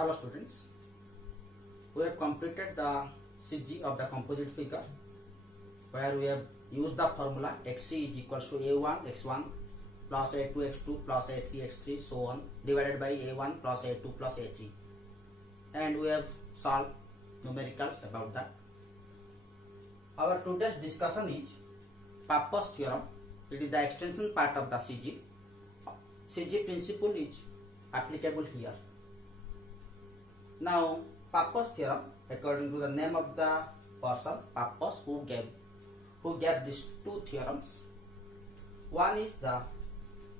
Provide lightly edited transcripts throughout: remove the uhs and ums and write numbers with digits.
Hello students, we have completed the CG of the composite figure where we have used the formula xc is equals to a1 x1 plus a2 x2 plus a3 x3 so on divided by a1 plus a2 plus a3, and we have solved numericals about that. Our today's discussion is Pappus theorem. It is the extension part of the CG. CG principle is applicable here. Now, Pappus theorem, according to the name of the person, Pappus, who gave these two theorems. One is the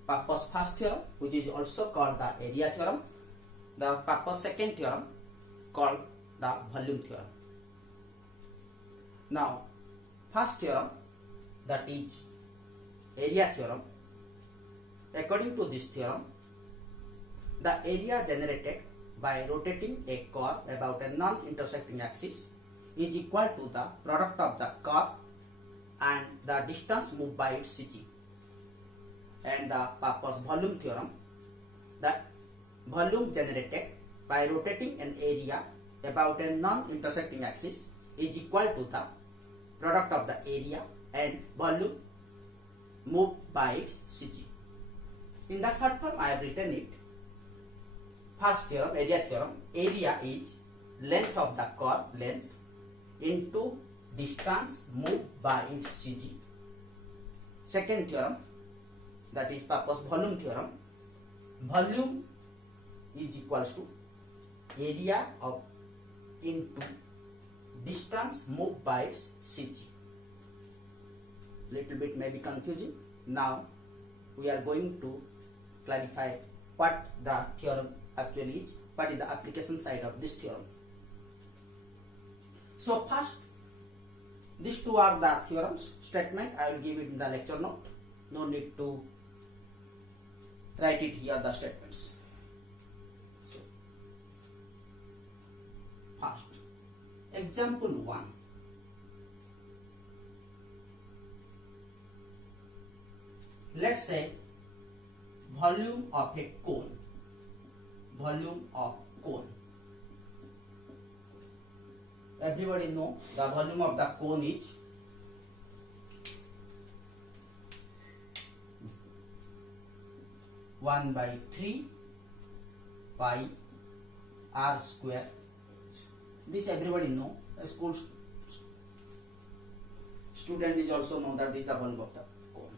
Pappus first theorem, which is also called the area theorem. The Pappus second theorem, called the volume theorem. Now, first theorem, that is area theorem. According to this theorem, the area generated by rotating a car about a non-intersecting axis is equal to the product of the car and the distance moved by its CG. And the Pappus volume theorem, the volume generated by rotating an area about a non-intersecting axis is equal to the product of the area and volume moved by its CG. In the short form, I have written it. First theorem, area theorem, area is length of the curve length into distance moved by its CG. Second theorem, that is Pappus volume theorem, volume is equals to area of into distance moved by its CG. Little bit may be confusing. Now we are going to clarify what the theorem actually is, what is the application side of this theorem. So first, these two are the theorems statement. I will give it in the lecture note. No need to write it here, the statements. So first, example 1. Let's say volume of a cone. Volume of cone. Everybody know the volume of the cone is one by 3 pi r square. This everybody know. A school student is also know that this is the volume of the cone.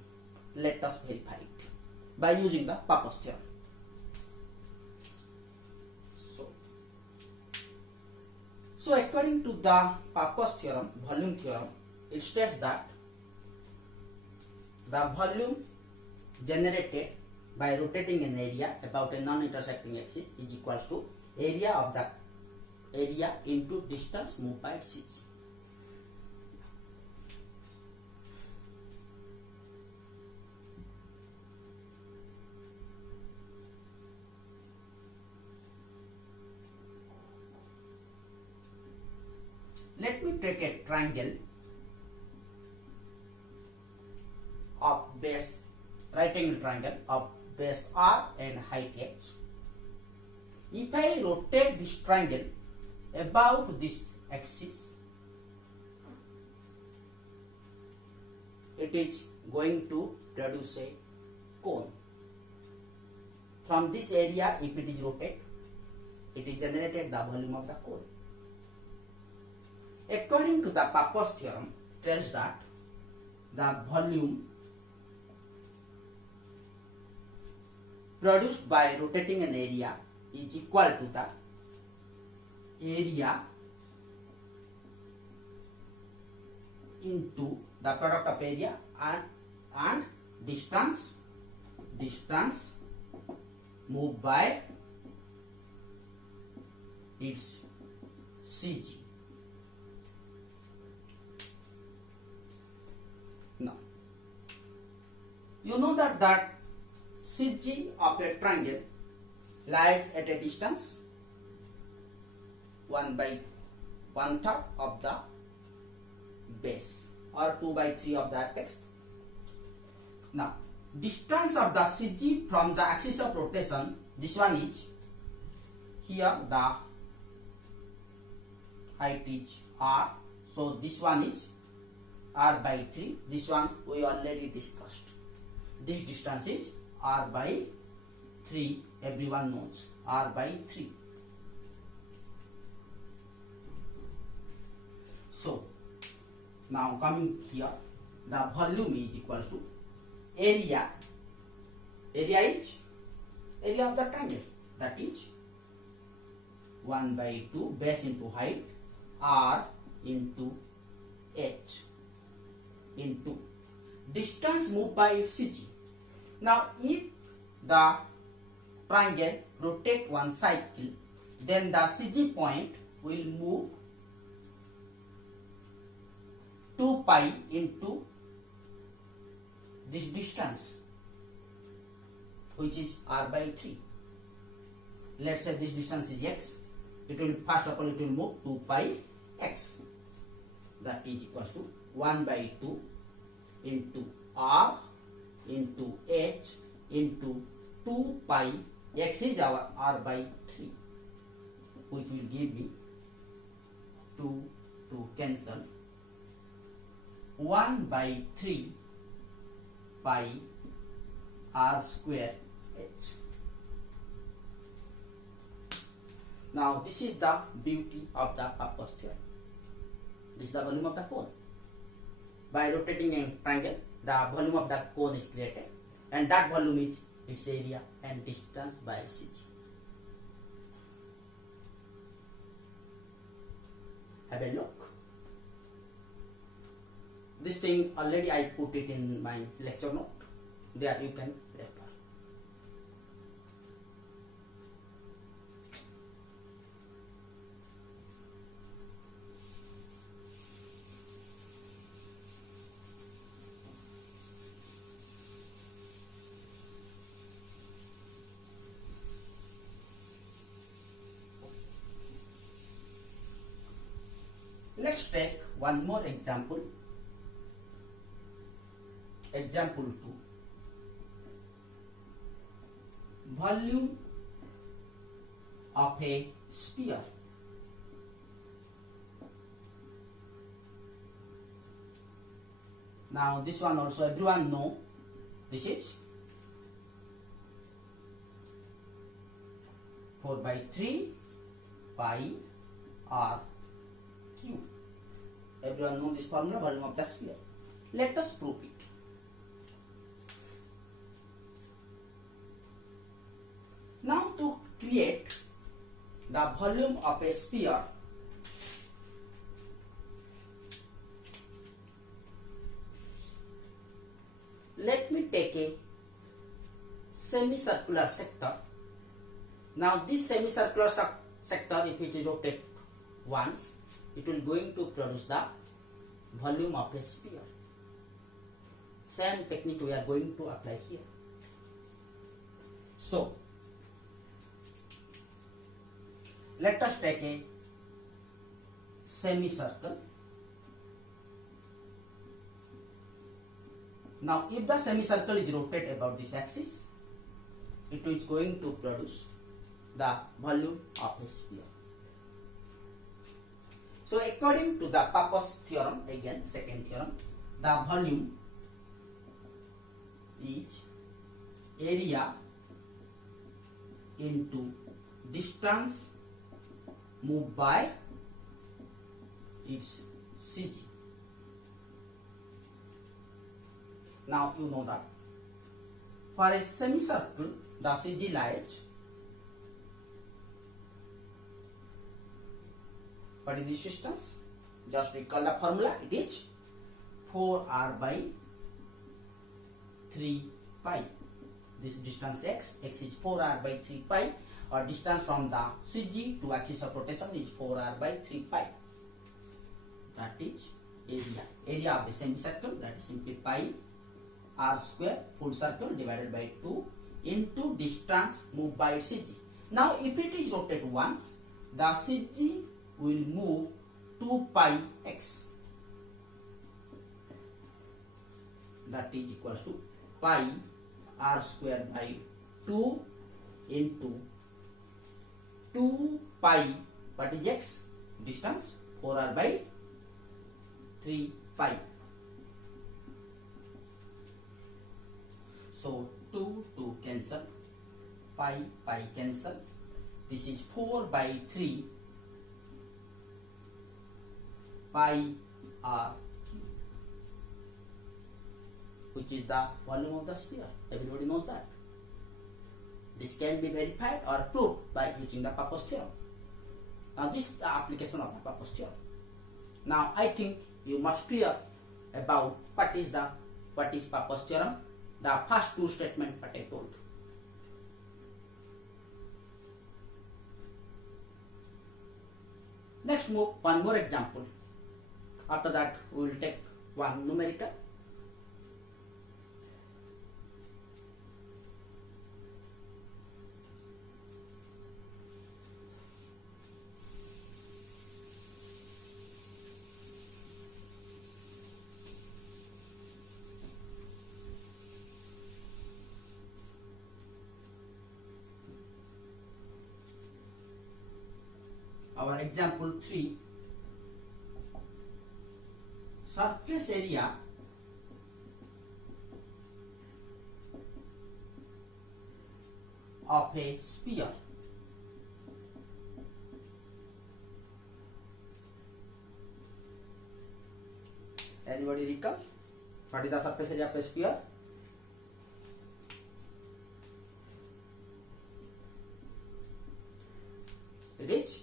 Let us verify it by using the Pappus theorem. So according to the Pappus theorem, volume theorem, it states that the volume generated by rotating an area about a non-intersecting axis is equals to area of the area into distance moved by its CG. Let me take a triangle of base, right angle triangle of base R and height h. If I rotate this triangle about this axis, it is going to produce a cone. From this area, if it is rotated, it is generated the volume of the cone. According to the Pappus theorem, tells that the volume produced by rotating an area is equal to the area into the product of area and distance moved by its CG. Now, you know that CG of a triangle lies at a distance 1 by 1/3 of the base or 2 by 3 of the apex. Now, distance of the CG from the axis of rotation, this one is here the height is r, so this one is r by 3. This one we already discussed. This distance is r by 3. Everyone knows r by 3. So now coming here, the volume is equal to area. Area is area of the triangle, that is 1 by 2 base into height r into h into distance moved by its CG. Now if the triangle rotate one cycle, then the CG point will move 2 pi into this distance, which is r by 3. Let's say this distance is x. It will first of all it will move 2 pi x. That is equal to 1 by 2 into r into h into 2 pi. X is our r by 3, which will give me 2 to cancel 1 by 3 pi r square h. Now this is the beauty of the Pappus theorem. This is the volume of the cone. By rotating a triangle, the volume of the cone is created, and that volume is its area and distance by CG. Have a look. This thing already I put it in my lecture note. There you can refer. Let's take one more example. Example 2. Volume of a sphere. Now this one also everyone know. This is 4 by 3 pi r cube. Everyone know this formula, volume of the sphere. Let us prove it. Now to create the volume of a sphere, let me take a semicircular sector. Now this semicircular sector, if it is rotated once, it will going to produce the volume of a sphere. Same technique we are going to apply here. So let us take a semicircle. Now if the semicircle is rotated about this axis, it is going to produce the volume of a sphere. So according to the Pappus theorem, again second theorem, the volume is area into distance moved by its CG. Now you know that for a semicircle the CG lies, what is this distance? Just recall the formula. It is 4r by 3 pi. This distance x is 4r by 3 pi, or distance from the CG to axis of rotation is 4r by 3 pi. That is area. Area of the semicircle, that is simply pi r square full circle divided by 2 into distance moved by CG. Now if it is rotated once, the CG will move 2 pi x. That is equal to pi r square by 2 into 2 pi, what is x? Distance 4r by 3 pi. So 2 cancel, pi cancel. This is 4 by 3 pi r cube, which is the volume of the sphere. Everybody knows that. This can be verified or proved by using the Pappus theorem. Now this is the application of the Pappus theorem. Now I think you must clear about what is Pappus theorem. The first two statements what I told. Next move one more example. After that we will take one numerical. Our example 3, surface area of a sphere Anybody recall what is the surface area of a sphere? It is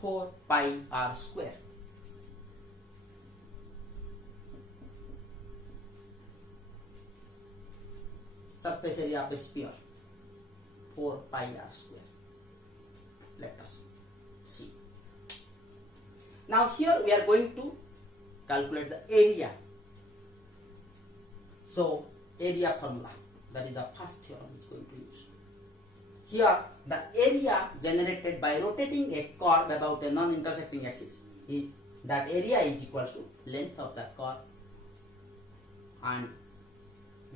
4 pi r square. Surface area of a sphere 4 pi r square. Let us see. Now here we are going to calculate the area. So area formula, that is the first theorem which is going to use. Here the area generated by rotating a curve about a non-intersecting axis is that area is equal to length of the curve and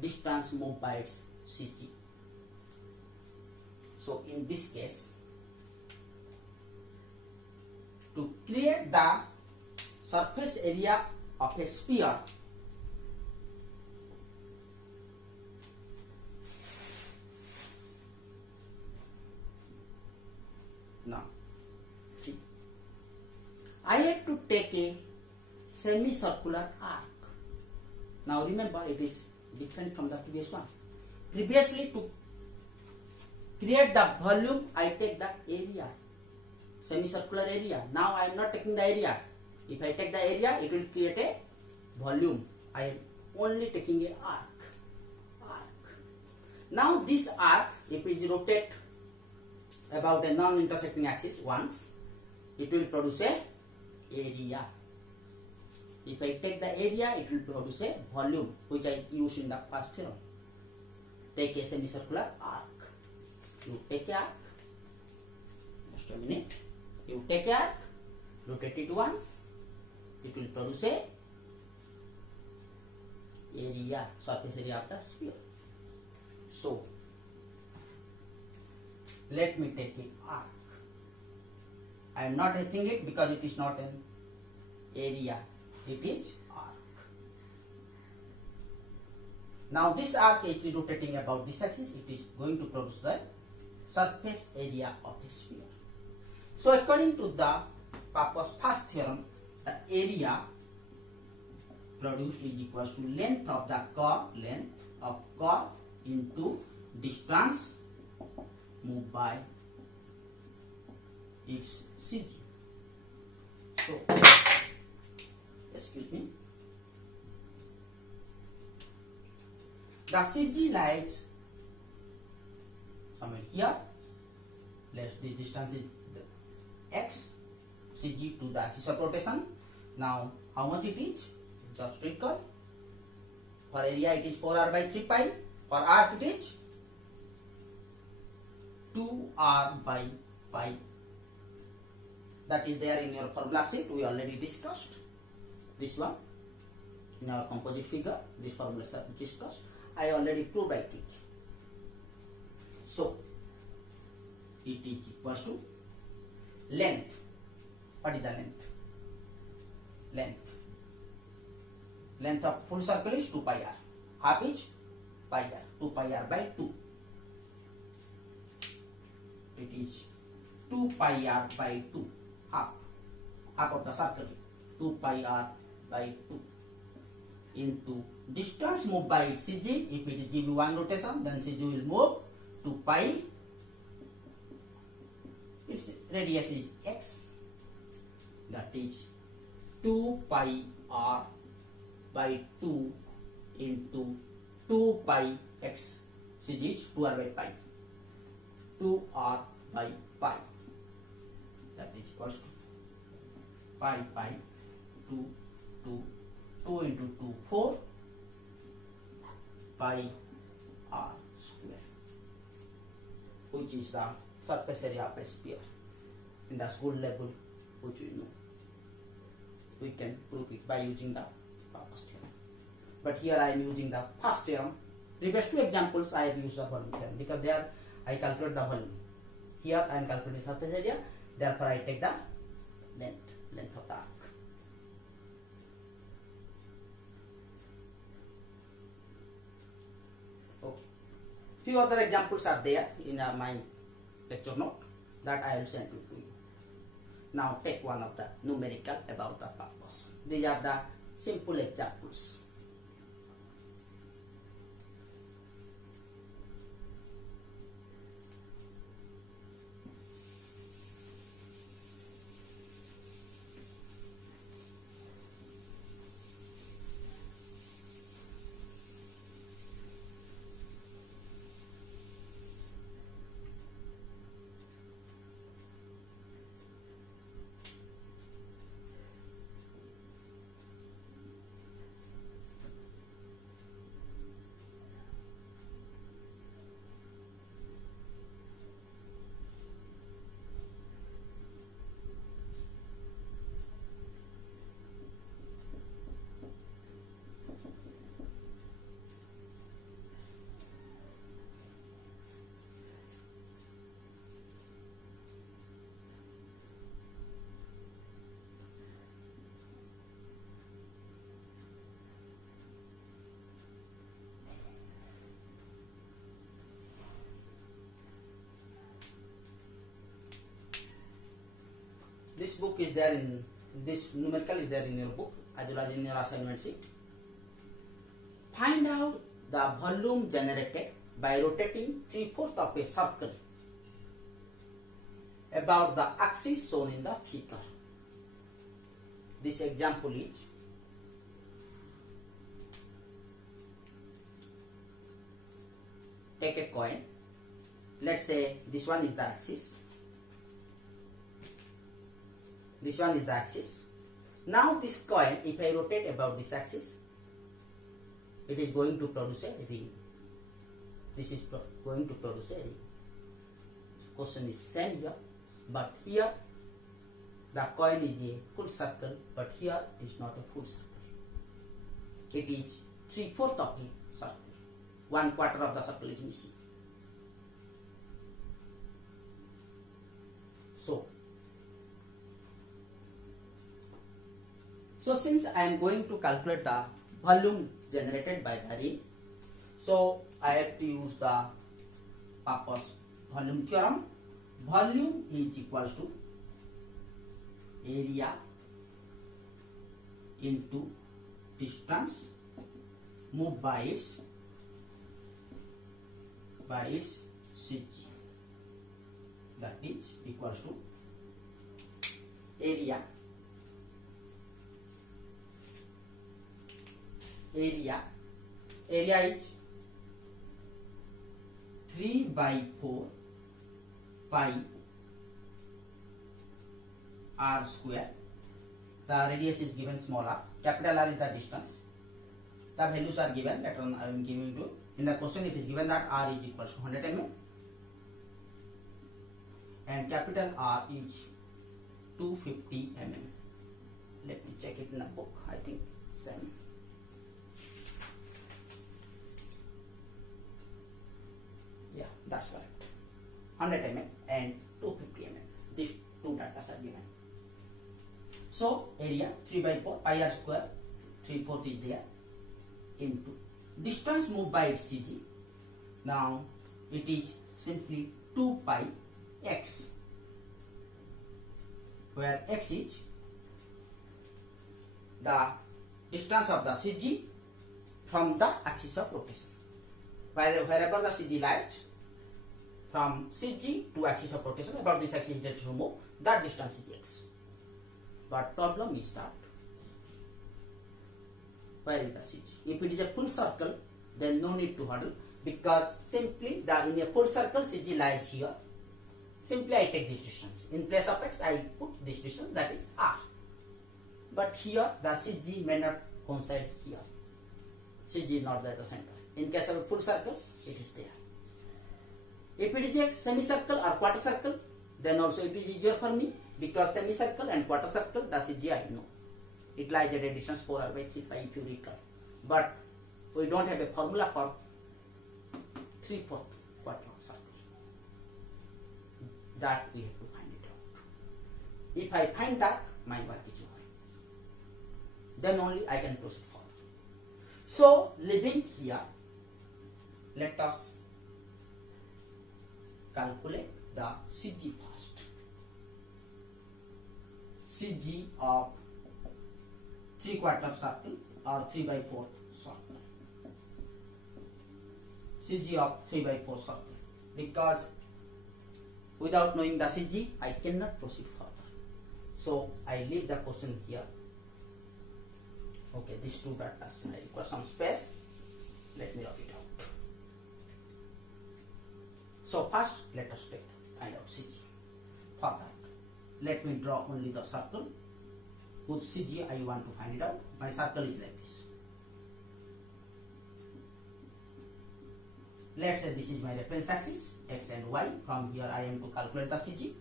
distance moved by its CG. So in this case, to create the surface area of a sphere, now see, I had to take a semicircular arc. Now remember, it is different from the previous one. Previously, to create the volume, I take the area, semicircular area. Now I am not taking the area. If I take the area, it will create a volume. I am only taking a arc. Now this arc, if it rotate about a non-intersecting axis once, it will produce a area. If I take the area, it will produce a volume, which I use in the first theorem. Take a semicircular arc. You take a arc. Just a minute. You take a arc, rotate it once, it will produce a area, surface area of the sphere. So let me take an arc. I am not etching it because it is not an area, it is arc. Now this arc is rotating about this axis, it is going to produce the surface area of a sphere. So according to the Pappus first theorem, the area produced is equal to length of the curve into distance moved by its CG. So, excuse me, the CG lies somewhere here. This distance is x, CG to the axis of rotation. Now how much it is? Just recall. For area it is 4r by 3 pi. For arc it is 2r by pi. That is there in your formula sheet. We already discussed this one in our composite figure. This formula is discussed. I already proved, I think. So it is equals to length. What is the length? Length of full circle is 2 pi r. Half is pi r. 2 pi r by 2. It is 2 pi r by 2. Half of the circle. 2 pi r by 2 into distance moved by CG. If it is give you one rotation, then CG will move 2 pi. Its radius is x. That is 2 pi r by 2 into 2 pi x. CG is 2r by pi. 2r by pi. That is equals to pi 2 into 2 4 pi r square, which is the surface area of a sphere in the school level, which we know. We can prove it by using the Pappus theorem. But here I am using the first theorem. Previous two examples I have used the volume theorem because there I calculate the volume. Here I am calculating surface area. Therefore I take the length of the arc. Okay. Few other examples are there in my lecture note that I will send it to you. Now take one of the numerical about the Pappus. These are the simple examples. This book is there in this numerical is there in your book as well as in your assignment sheet. Find out the volume generated by rotating 3/4 of a circle about the axis shown in the figure. This example is take a coin. Let's say this one is the axis. This one is the axis. Now this coin, if I rotate about this axis, it is going to produce a ring. This is going to produce a ring. Question is same here, but here the coin is a full circle, but here it is not a full circle. It is 3/4 of a circle. 1/4 of the circle is missing. So since I am going to calculate the volume generated by the ring, so I have to use the Pappus volume theorem. Volume is equals to area into distance moved by its CG. That is equals to area is 3/4 pi r square. The radius is given small r. Capital R is the distance. The values are given. Later on I am giving to in the question. It is given that r is equals to 100 mm and capital R is 250 mm. Let me check it in the book. I think same. Yeah, that's correct. 100 mm and area 3 by 4 pi r square 3/4 is there into distance moved by its CG. Now it is simply 2 pi x, where x is the distance of the CG from the axis of rotation. Wherever the CG lies, from CG to axis of rotation, about this axis that to move, that distance is x. But problem is that where is the CG? If it is a full circle, then no need to huddle, because simply in a full circle CG lies here. Simply I take this distance. In place of x, I put this distance, that is r. But here the CG may not coincide here. CG is not there at the center. In case of a full circle, it is there. If it is a semicircle or quarter circle, then also it is easier for me, because semicircle and quarter circle, the CG I know. It lies at a distance 4r by 3 pi if you recall. But we don't have a formula for 3/4 quarter circle. That we have to find it out. If I find that, my work is over. Then only I can proceed further. So, leaving here, let us calculate the CG first. CG of 3/4 circle or 3 by 4 circle. CG of 3 by 4 circle. Because without knowing the CG, I cannot proceed further. So I leave the question here. Okay, these two data, I require some space. Let me write it out. So first, let us find out CG. For that, let me draw only the circle whose CG I want to find it out. My circle is like this. Let's say this is my reference axis, x and y. From here I am to calculate the CG.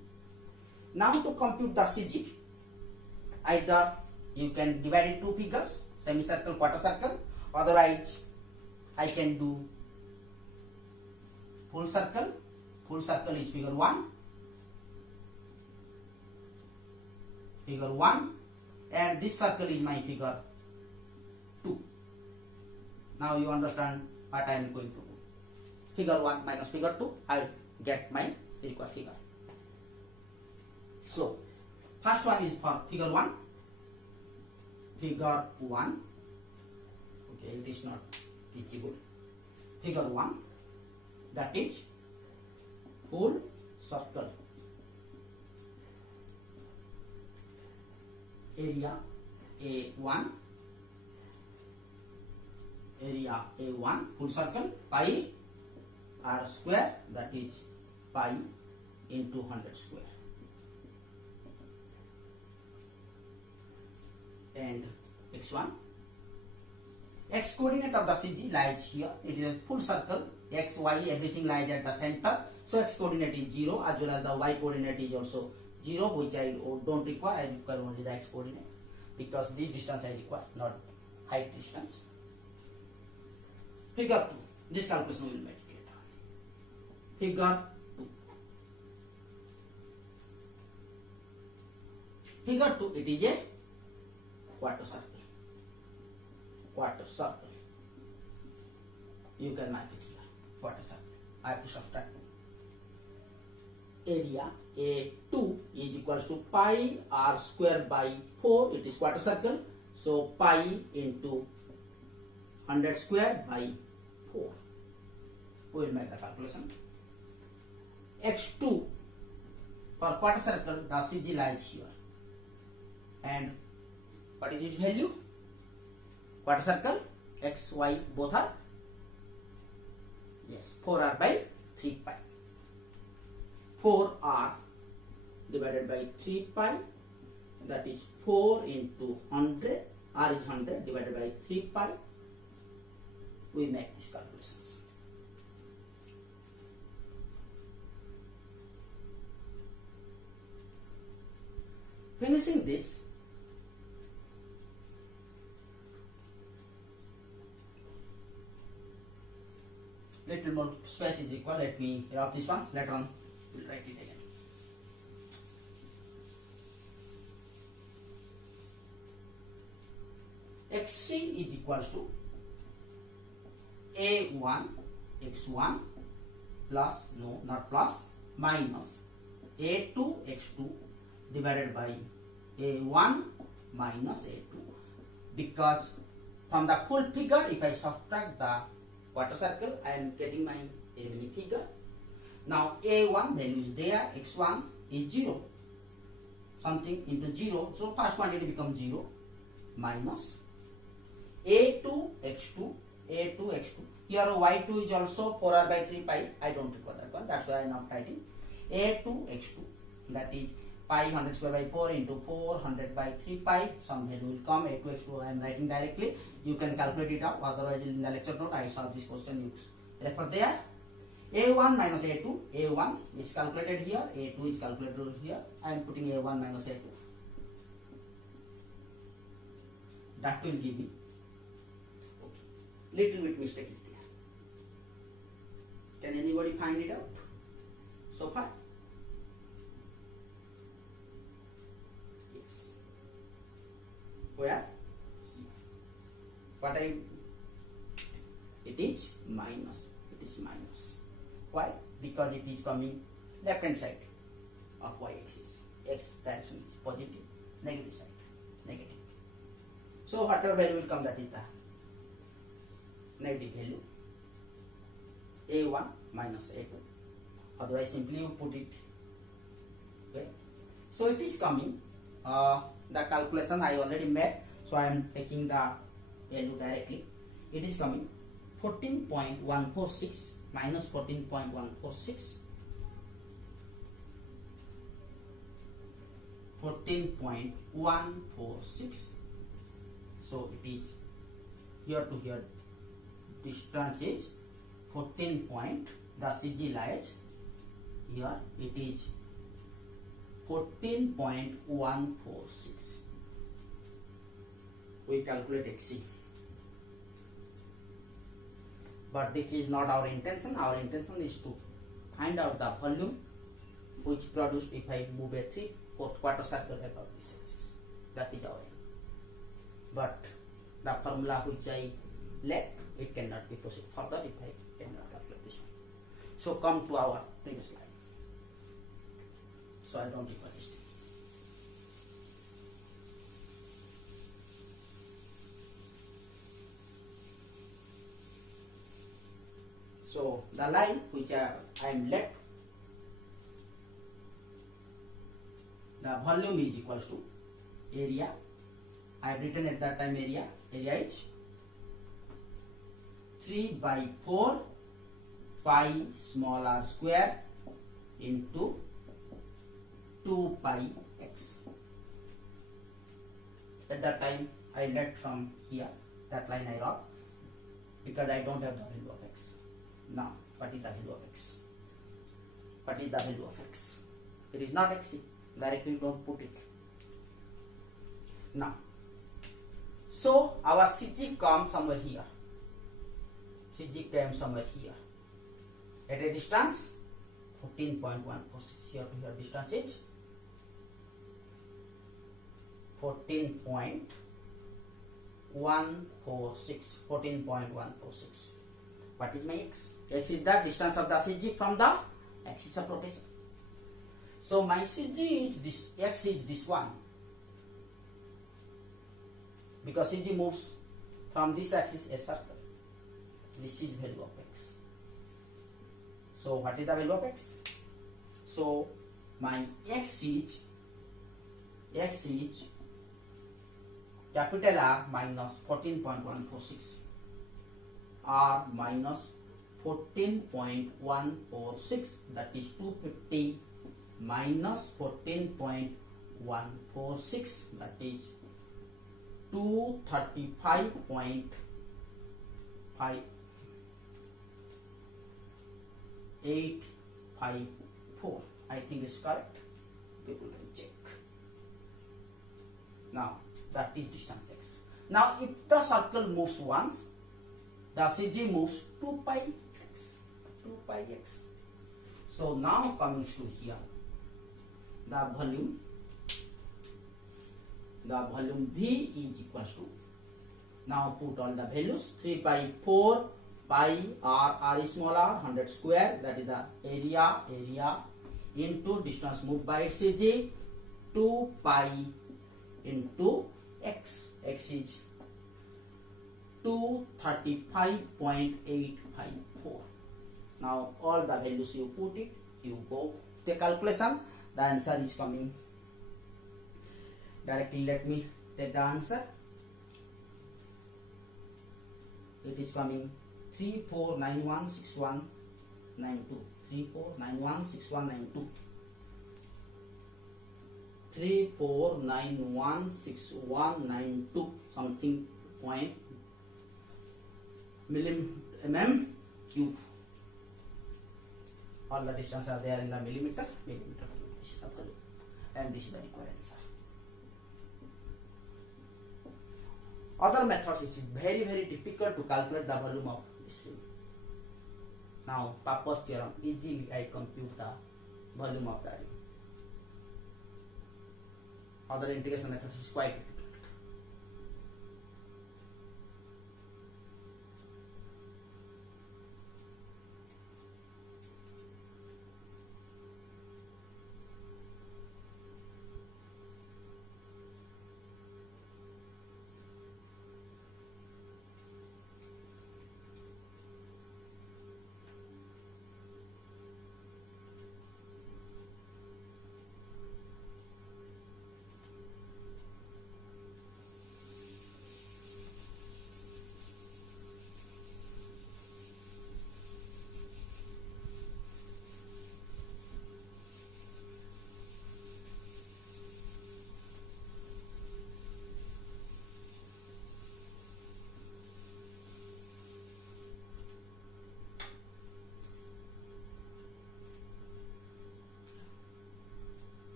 Now to compute the CG, either you can divide it two figures, semicircle, quarter circle. Otherwise, I can do full circle. Full circle is figure 1. Figure 1. And this circle is my figure 2. Now you understand what I am going to do. Figure 1 minus figure 2, I will get my required figure. So, first one is for figure 1. Figure 1. Okay, it is not visible. Figure 1, that is full circle. Area A1, full circle, pi r square, that is pi into 100 square. And x1, x coordinate of the CG lies here. It is a full circle, x, y, everything lies at the center. So x coordinate is 0, as well as the y coordinate is also 0, which I don't require. I require only the x coordinate, because this distance I require, not height distance. Figure 2, this calculation we will make it later. Figure 2. Figure 2, it is a quarter circle. Quarter circle. You can mark it here. Quarter circle. I have to subtract 2. Area A2 is equals to pi r square by 4. It is quarter circle. So pi into 100 square by 4. We will make the calculation. X2 for quarter circle, the CG lies here. And what is its value? Quarter circle, x, y both are, yes, 4r by 3 pi. 4r divided by 3 pi, that is 4 into 100, r is 100 divided by 3 pi. We make these calculations. Finishing this, little more space is equal. Let me write this one. Later on, we'll write it again. xc is equals to a1 x1 plus, no, not plus, minus a2 x2 divided by a1 minus a2, because from the full figure, if I subtract the quarter circle, I am getting my remaining figure. Now a1 value is there, x1 is 0, something into 0, so first quantity becomes 0, minus a2 x2, here y2 is also 4r by 3 pi, I don't require that one, that's why I am not writing. A2 x2, that is pi 100 square by 4 into 400 by 3 pi, some value will come. A2 x2 I am writing directly, you can calculate it out, otherwise in the lecture note I solve this question, you refer there. A1 minus A2, A1 is calculated here, A2 is calculated here, I am putting A1 minus A2, that will give me, okay, little bit mistake is there. Can anybody find it out so far? Yes. Where? What it is minus. It is minus. Why? Because it is coming left hand side of y axis. X direction is positive, negative side, negative. So whatever value will come, that is the negative value. A1 minus A2. Otherwise simply you put it. Okay. So it is coming. The calculation I already made, so I am taking the value directly. It is coming 14.146 minus 14.146, 14.146. So it is here to here distance is 14 point, the CG lies here, it is 14.146. We calculate XC, but this is not our intention. Our intention is to find out the volume which produced if I move a 3/4 quarter circle above this axis. That is our aim. But the formula which I left, it cannot be proceeded further if I cannot calculate this one. So come to our previous slide. So I don't require this. So the line which I am left, the volume is equals to area. I have written at that time area is 3 by 4 pi small r square into 2 pi x. At that time I left from here, that line I wrote, because I don't have the value of x. Now what is the value of x? What is the value of x? It is not x, directly don't put it. Now, so our CG comes somewhere here. CG came somewhere here. At a distance 14.146, here to here distance is 14.146. 14.146. What is my x? X is the distance of the CG from the axis of rotation. So my CG is this, x is this one, because CG moves from this axis a circle. This is value of x. So what is the value of x? So my x is capital R minus 14.146, R minus 14.146, that is 250 minus 14.146, that is 235.854. I think it's correct. People can check. Now that is distance x. Now if the circle moves once, the CG moves 2 pi x. 2 pi x. So now coming to here, the volume V is equals to Now put all the values. 3 pi 4 pi r is smaller 100 square, that is the area into distance moved by its is 2 pi into x is 235.854. Now all the values you put it, you go the calculation, the answer is coming directly. Let me take the answer. It is coming 34916192. 34916192. 34916192 something point mm cube. All the distance are there in the millimeter. This is the value, and this is the required answer. Other methods, it is very difficult to calculate the volume of this ring. Now Pappus theorem, easily I compute the volume of the ring. Other integration methods is quite difficult.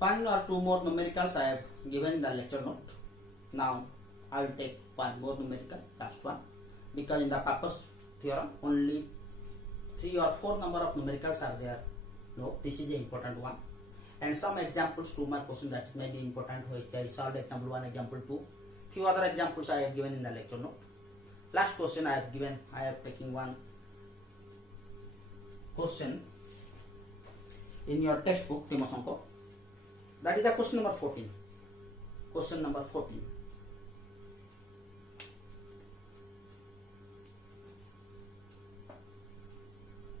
One or two more numericals I have given in the lecture note. Now I will take one more numerical, last one, because in the Pappus theorem only 3 or 4 number of numericals are there. No, this is the important one. And some examples to my question that may be important, which I solved example 1, example 2. Few other examples I have given in the lecture note. Last question I have given, I have taken one question in your textbook, that is the question number 14. Question number 14.